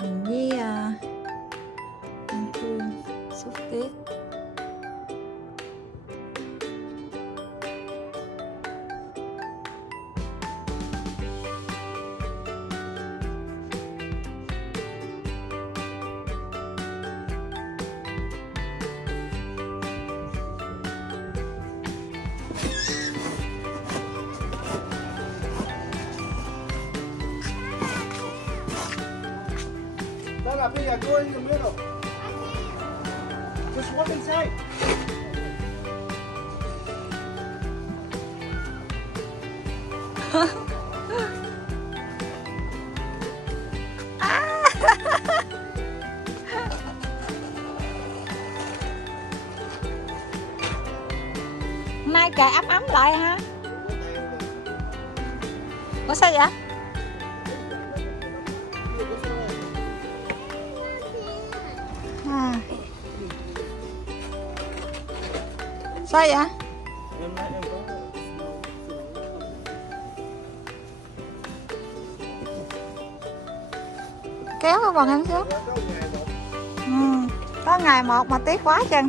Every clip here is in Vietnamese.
Bình với Anh Phương xúc tiết. Bella, go in the middle. Just walk inside. Hôm nay trời ấm ấm lại hả? Ủa sao vậy? Sao vậy? Kéo cái quần em xuống. Có ngày một mà tiếc quá chừng.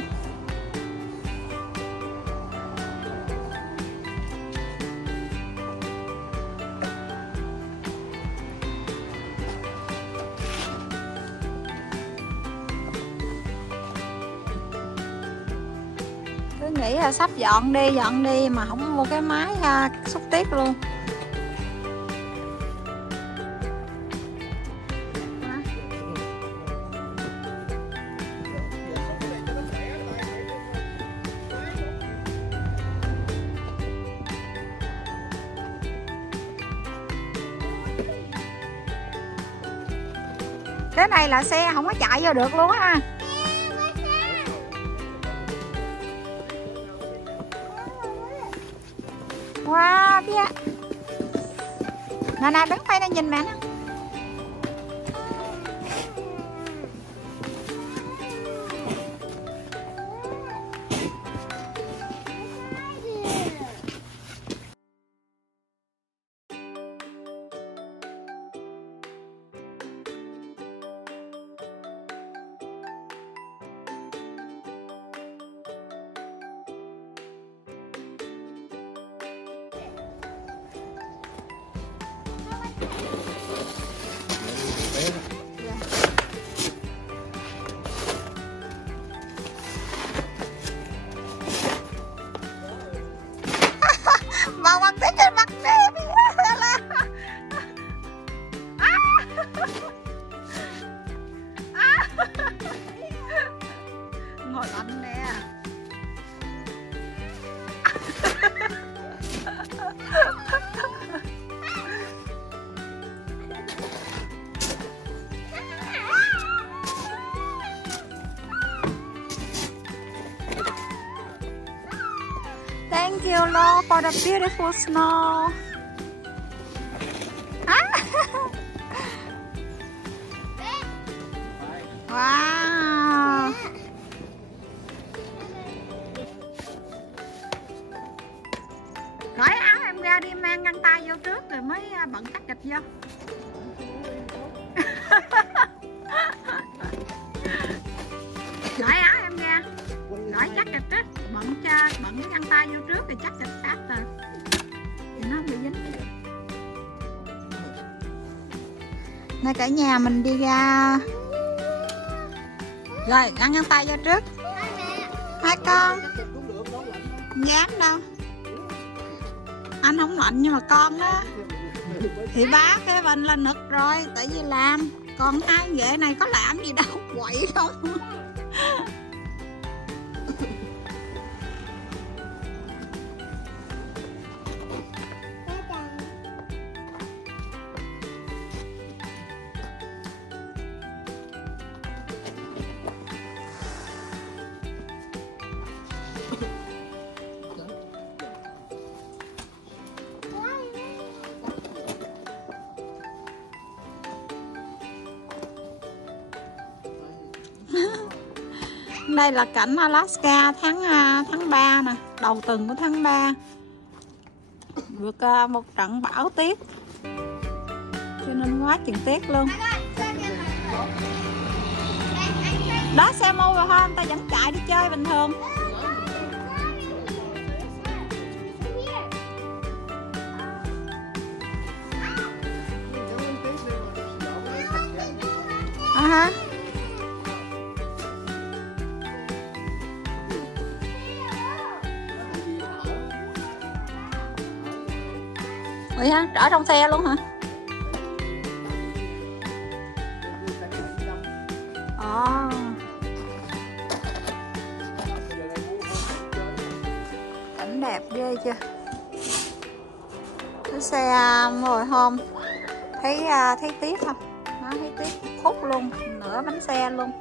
Nghĩ là sắp dọn đi mà không mua cái máy xúc tiết luôn. Cái này là xe không có chạy vô được luôn á. Wow, biết. Nè đứng đây nó nhìn mẹ nó. Mau ăn tí trên mặt đi. Ngồi lạnh nè. Thank you, Lord, for the beautiful snow. Wow. Cởi áo em ra đi, mang găng tay vô trước rồi mới bận cắt kịch vô. Cởi áo em ra, cởi chắc kịch á, bận cái găng tay vô trước rồi chắc kịch sát rồi thì nó không bị dính. Nay cả nhà mình đi ra rồi, ăn găng tay vô trước. Hai con không dám đâu, anh không lạnh nhưng mà con đó thì bác cái bên là nực rồi, tại vì làm còn hai ghệ này có làm gì đâu, quậy không. Đây là cảnh Alaska tháng 3 nè, đầu tuần của tháng 3. Được một trận bão tuyết cho nên quá chừng tuyết luôn. Đó xe mô rồi thôi, người ta vẫn chạy đi chơi bình thường. Hả? Vậy hả? Ở trong xe luôn hả? Cảnh đẹp ghê chưa? Cái xe ngồi hôm thấy tiếc không? Nó thấy tiếc khúc luôn, nửa bánh xe luôn.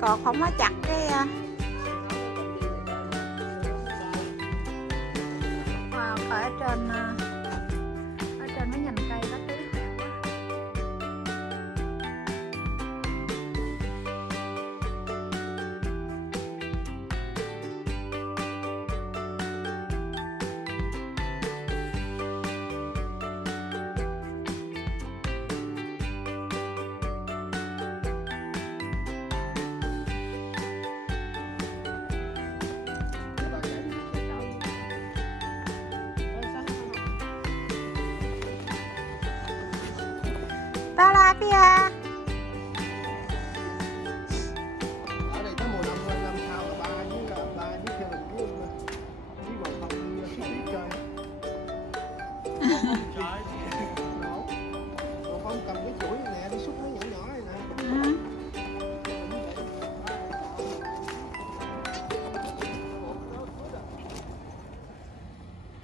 Còn không có chặt cái ở trên mấy nhành cây đó tiếc đẹp quá. Tao là Pia. Ở đây tới mùa năm sau là ba với theo mình với bà không biết chơi. Còn không cầm cái chuỗi này nè đi xúc nó nhỏ nhỏ này nè.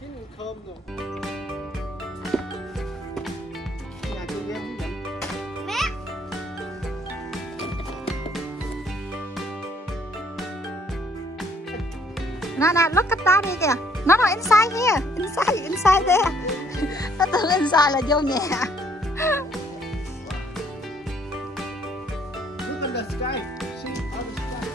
Chín thơm rồi. No, look at that kìa. No, inside here. Inside there. Nó tưởng inside là vô nhà. Look at the sky. See how the sky.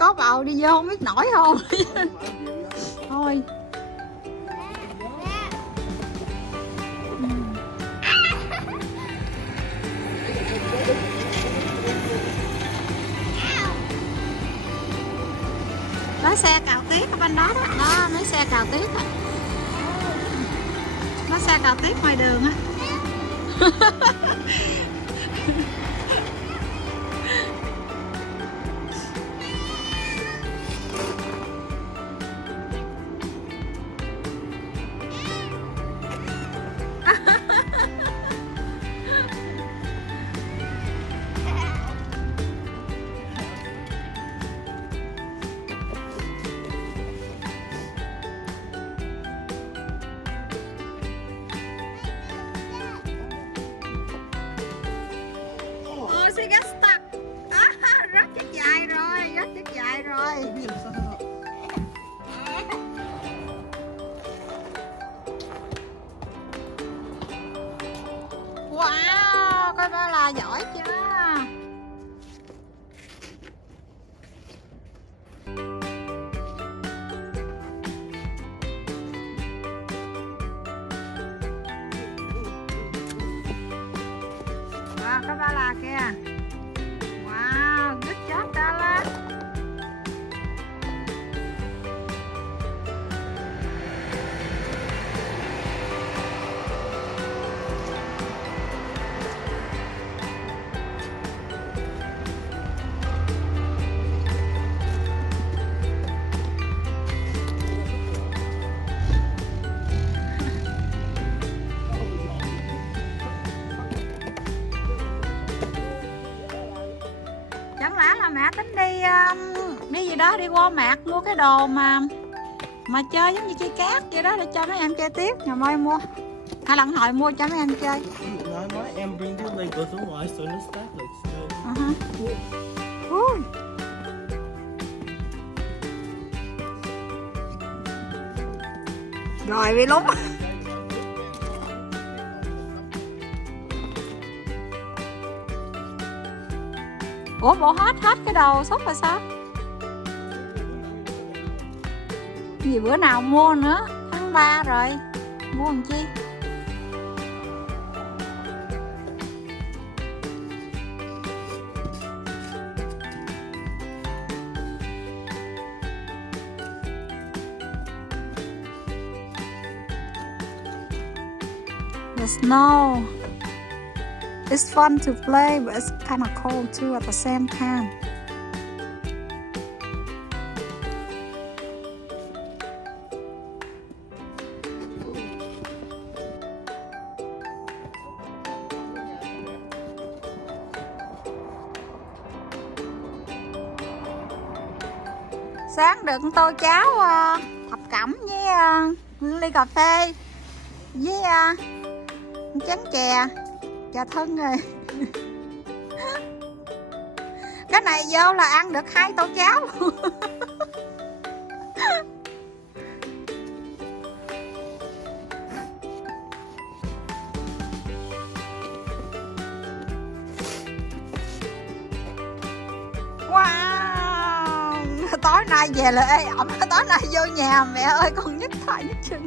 Có bầu đi vô không biết nổi không. Thôi nó xe cào tiết ở bên đó đó, nó xe cào tiết á, nó xe cào tiết ngoài đường á. She got stuck. Rất chiếc dài rồi. Wow, coi ba là giỏi chưa. Wow, có ba là kìa. Wow, good job, Dallas. Chẳng lẽ là mẹ tính đi gì đó, đi Walmart mua cái đồ mà chơi giống như chơi cát vậy đó để cho mấy em chơi tiếp. Ngày mai mua Hay là hỏi mua cho mấy anh chơi? Nói em bring this Lego xuống ngoài so nó stack like snow. Rồi bị lúng. Ủa bộ hết cái đầu xúc rồi sao? Gì bữa nào mua nữa, tháng 3 rồi. Mua làm chi? The snow. It's fun to play, but it's kind of cold too at the same time. Sáng được tô cháo thập cẩm với ly cà phê với chén chè thân rồi. Cái này vô là ăn được 2 tô cháo. Wow, tối nay về là ê ẩm. Tối nay vô nhà mẹ ơi con nhức tay nhức chân.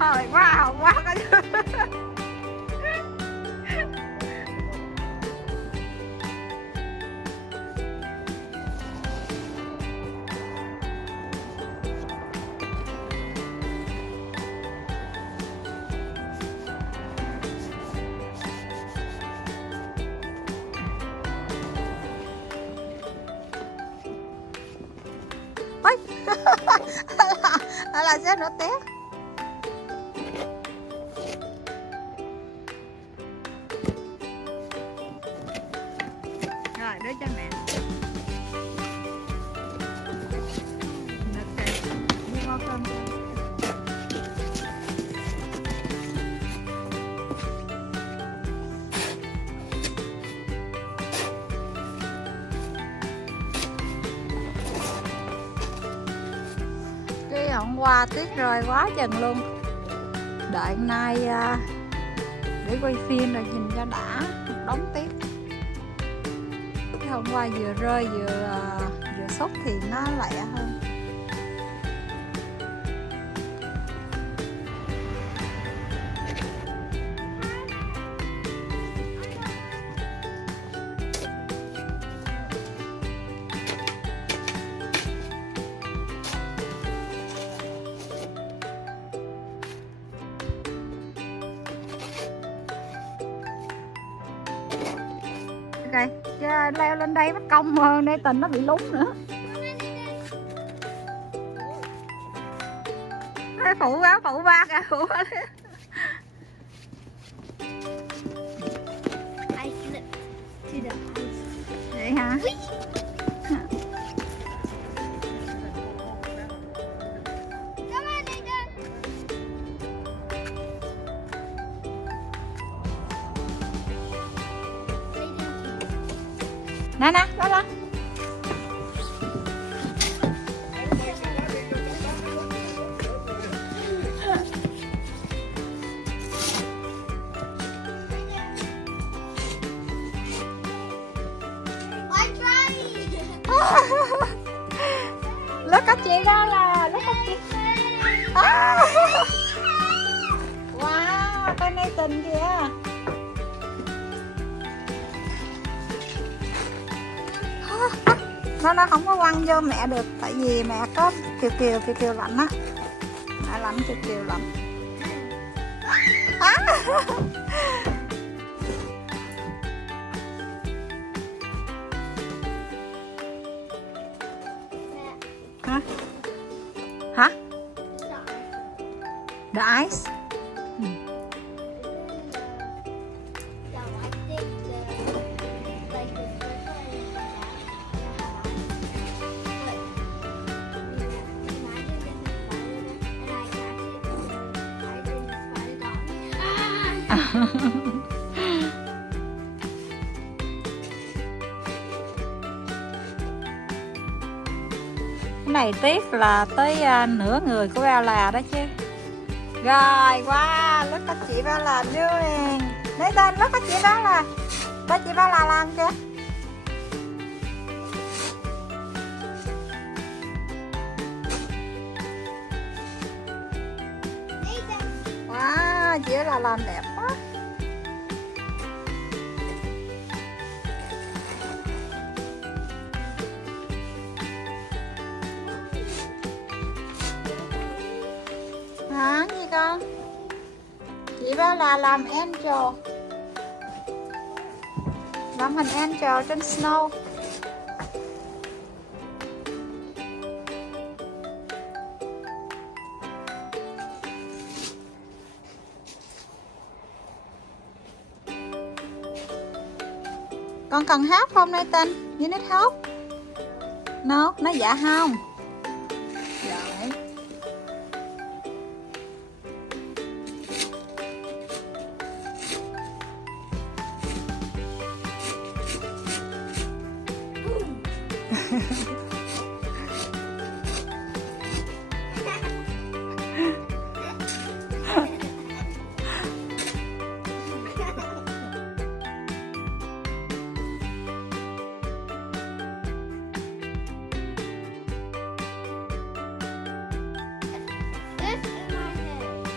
Trời, wow, quá coi. Ôi. Là sẽ nó té. Rồi, đưa cho mẹ. Ok, đi qua cơm. Cái hôm qua tuyết rơi quá chừng luôn. Đợi nay để quay phim rồi nhìn cho đã, một đống tuyết. Hôm qua vừa rơi vừa xúc thì nó lẹ hơn. Rồi, leo lên đây mất công đây tình nó bị lún nữa. Phụ ba kìa, phụ ba. Vậy hả? Nè nè, đó. Look at chị ra là look at chị. Wow, tên này tình kìa. Nó không có quăng vô mẹ được tại vì mẹ có kiều lạnh á. Mẹ lạnh kiều lạnh. Hả? The ice. Cái này tiếc là tới nửa người của Bella đó chứ. Rồi qua lúc các chị Bella đưa nè. Lấy tên lúc các chị Bella. Ba chị Bella làm chưa? Wow, chị Bella làm đẹp quá. Hả gì con? Chị Bella làm angel. Làm hình angel trên snow. Con cần hát không Nathan? You need help? No, nó dạ không. Rồi.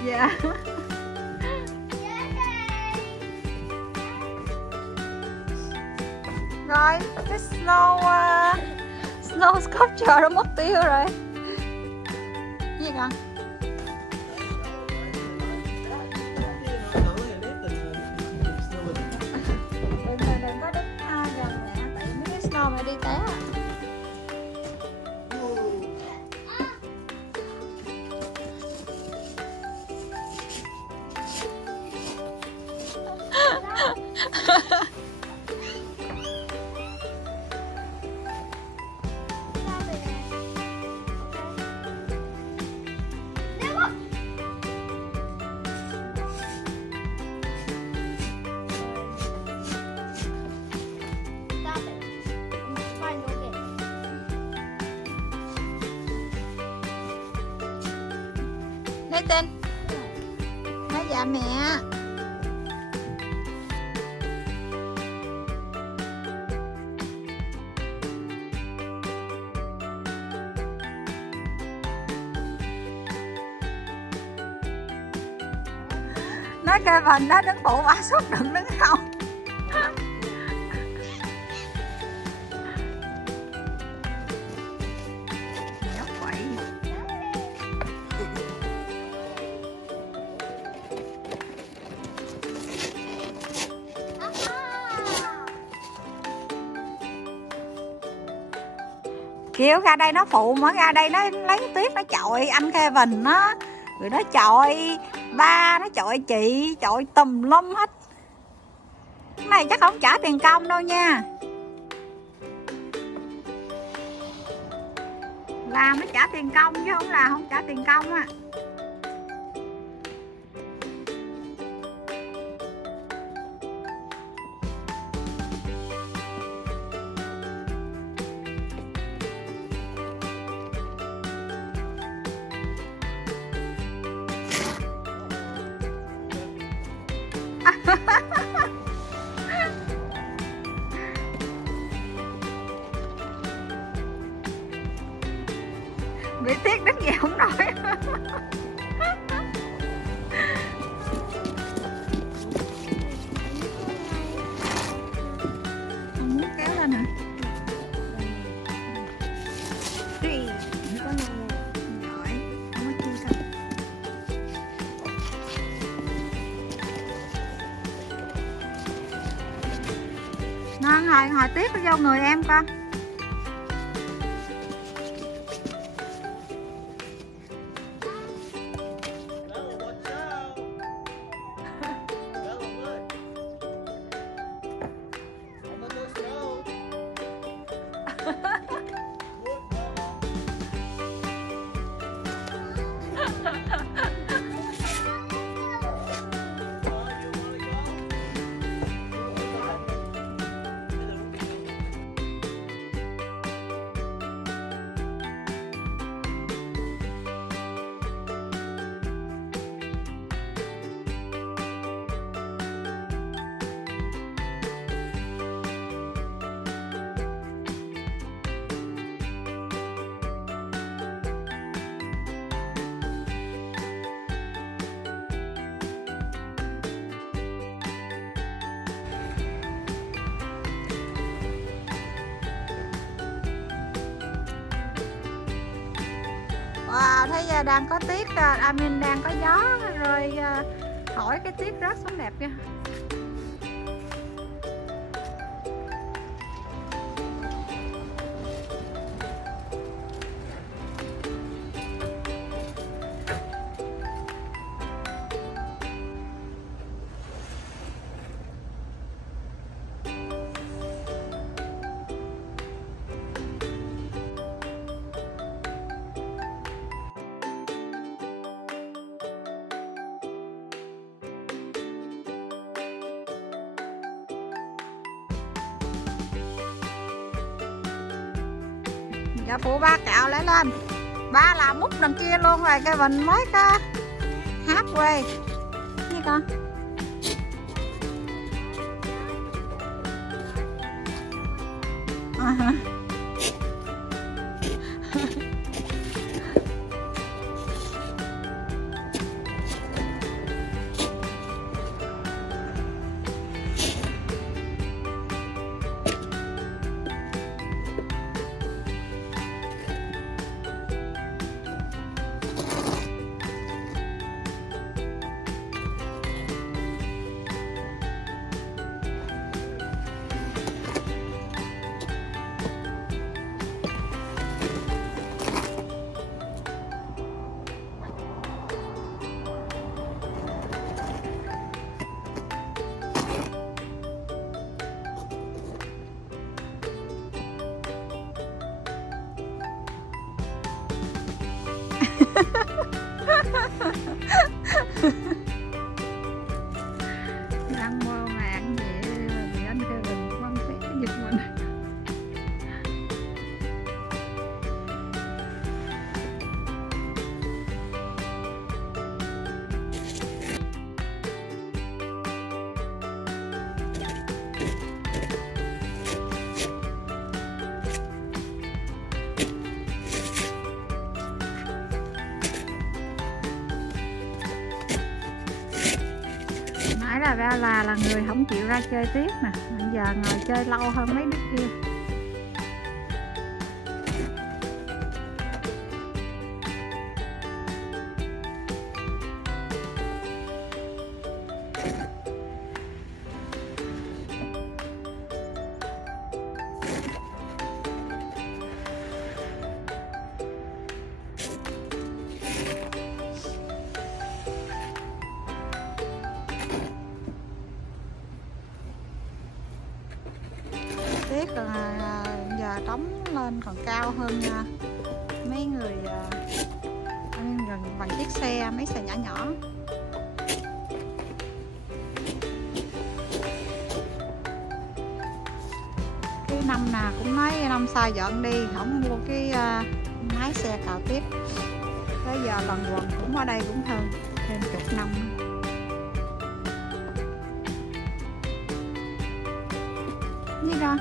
Yeah. Rồi, cái snow sculpture nó mất tiêu rồi. Gì con? Đừng có đứng gần mẹ, tại mấy cái snow mẹ đi té. Nathan, nói dạ mẹ. Nói Kevin đó đứng phụ bả suốt đừng đứng không. Kiểu ra đây nó phụ mà ra đây nó lấy tuyết nó chọi anh Kevin nó, rồi nó chọi ba, nó chọi chị, chọi tùm lum hết. Cái này chắc không trả tiền công đâu nha. Làm nó trả tiền công chứ không là không trả tiền công á. Bị tiếc đứng về không nổi. Không muốn kéo lên hả? Đi. Không có giỏi. Không có chi đâu. Ngon hồi tiếc nó vô người em con. Wow, thấy đang có tiết, đang có gió rồi thổi cái tiết rớt xuống đẹp kìa. Dạ phụ ba cạo lấy lên. Ba làm múc đằng kia luôn rồi, cái mình mới có hát quê. Nghe con. Đang mơ màng vậy thì anh kêu đừng quan sát cái giật mình. Ra là người không chịu ra chơi tiếp nè, bây giờ ngồi chơi lâu hơn mấy đứa kia. Tiếc là giờ trống lên còn cao hơn mấy người gần bằng chiếc xe, mấy xe nhỏ nhỏ. Cái năm nào cũng nói năm sau dọn đi, không mua cái máy xe cào tiếp. Tới giờ lần quần cũng ở đây cũng hơn thêm chục năm. Gì đó?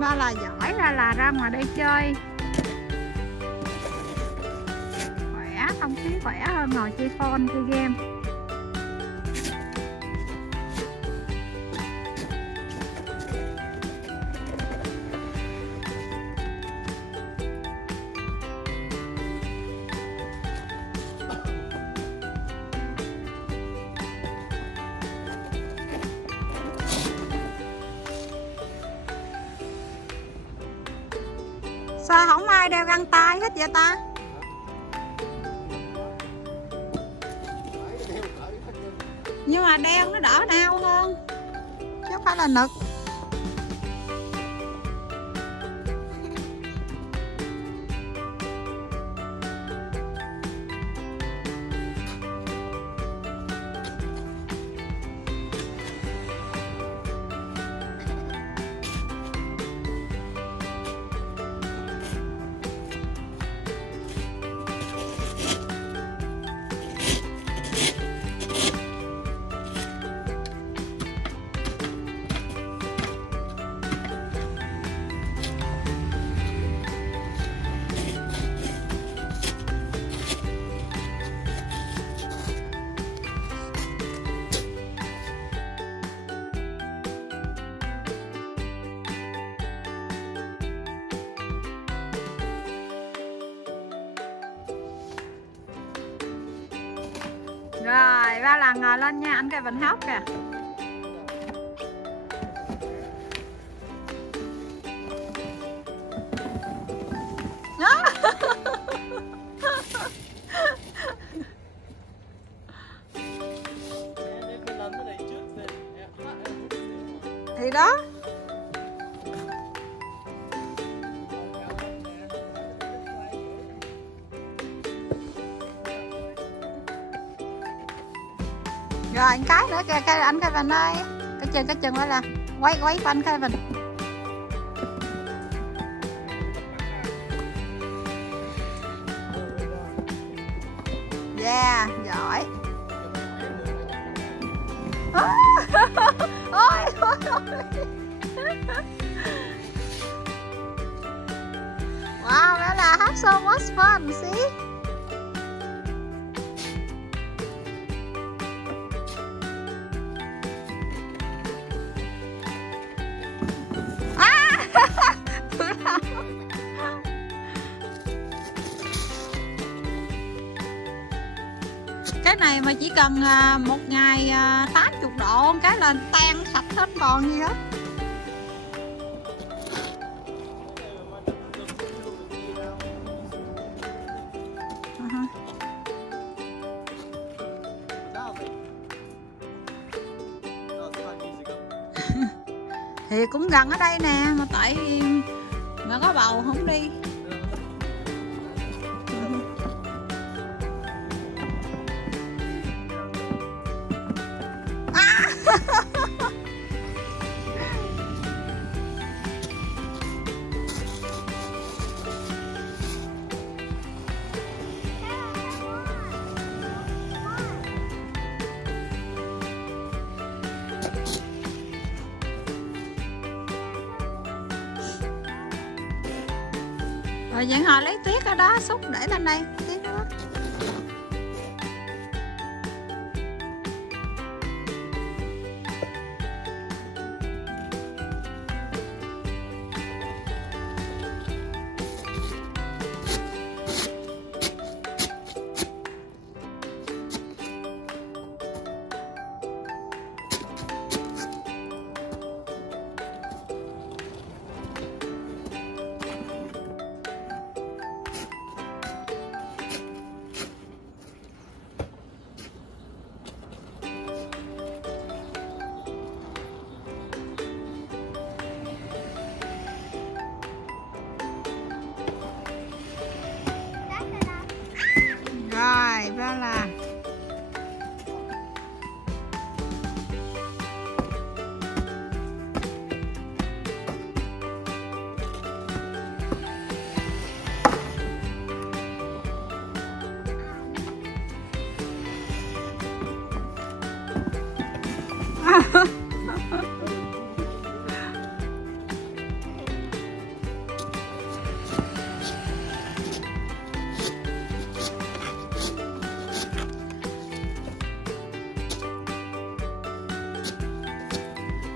Ba là giỏi ra ngoài đây chơi khỏe, không khí khỏe hơn ngồi chơi phone chơi game. Sao không ai đeo găng tay hết vậy ta? Nhưng mà đeo nó đỡ đau hơn, chứ không phải là nực. Rồi, ba là ngồi lên nha, anh Kevin hóc kìa. Thì đó. Rồi anh cái nữa kìa, anh Kevin ơi. Cái chân đó là quay của anh Kevin. Yeah, giỏi. Ôi, ôi, ôi. Wow, that là have so much fun, see? Cái này mà chỉ cần một ngày 80 độ cái là tan sạch hết, còn gì hết. Thì cũng gần ở đây nè, mà tại vì mà có bầu không đi. Rồi vậy họ lấy tuyết ở đó xúc để lên đây tuyết đó. Rồi, đó là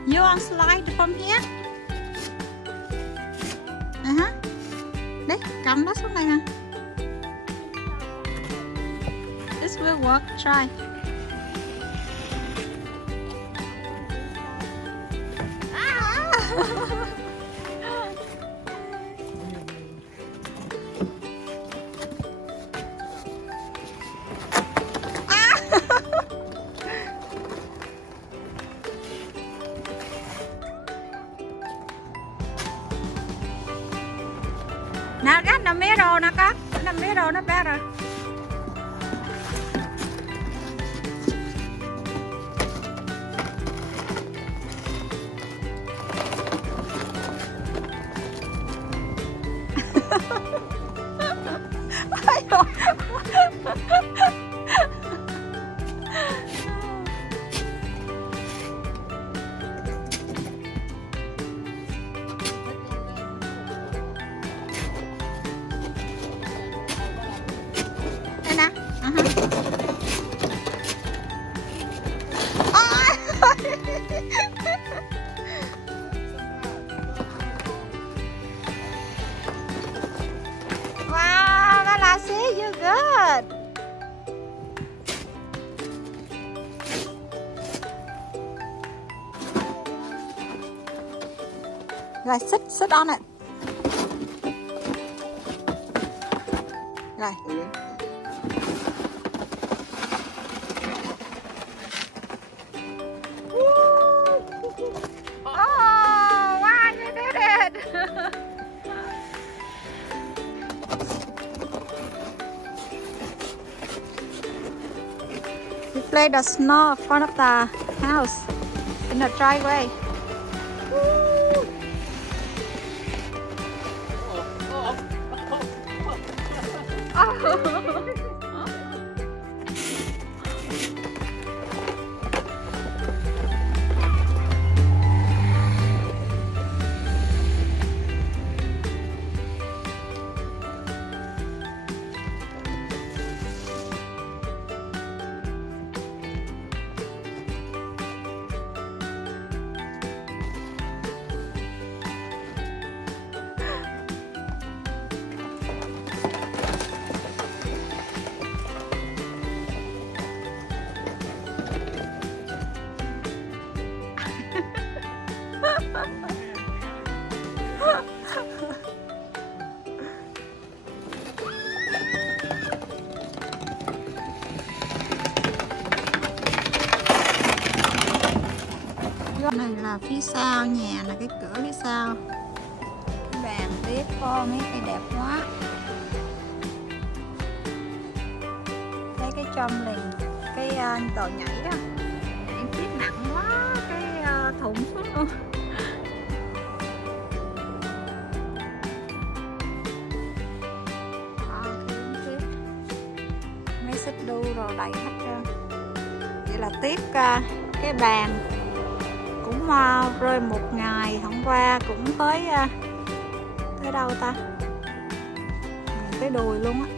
You want slide from here? Đấy, cầm nó xuống đây nè. This will work, try. Now get the middle nè con. The middle nó better. Wow, Bella, see, you're good. Rồi, sit on it. Rồi. Oh, wow, you did it. We played the snow in front of the house in the driveway. Này là phía sau nhà, là cái cửa phía sau. Cái bàn tiếp có mấy cây đẹp quá. Thấy cái chom liền, cái tàu nhảy đó. Em chiếc nặng quá, cái thủng xuống luôn. Mấy xích đu rồi đầy hết trơn. Vậy là tiếc cái bàn cũng rơi một ngày. Hôm qua cũng tới đâu ta, tới đùi luôn á.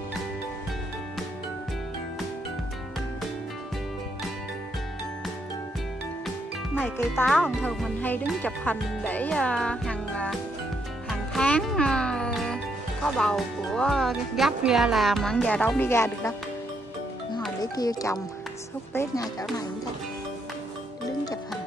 Này cây táo thường mình hay đứng chụp hình để hàng tháng có bầu của Gabriel làm, mà giờ đâu đi ra được đâu. Rồi để kêu chồng sốt tiết ngay chỗ này cũng thôi, đứng chụp hình.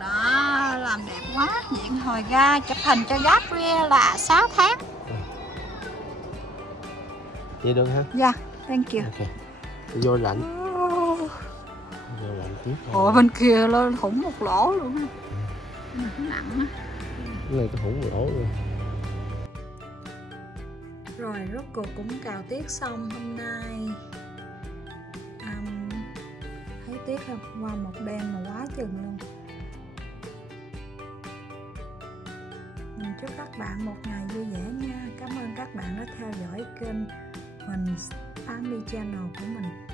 Đó, làm đẹp quá. Diện hồi ra chụp hình cho Gabriel là 6 tháng. Vậy được hả? Dạ, thank you. Okay. Vô lạnh. Vô lạnh tiếp. Ủa bên kia nó thủng một lỗ luôn. Nặng á. Cái này cái thủng một lỗ rồi. Rồi rốt cuộc cũng cào tiết xong hôm nay. Thấy tiết không? Qua một đêm mà quá chừng luôn. Mình chúc các bạn một ngày vui vẻ nha. Cảm ơn các bạn đã theo dõi kênh Huỳnh Family Channel của mình.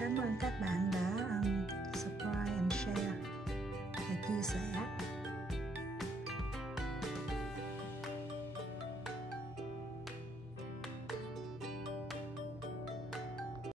Cảm ơn các bạn đã subscribe and share và chia sẻ.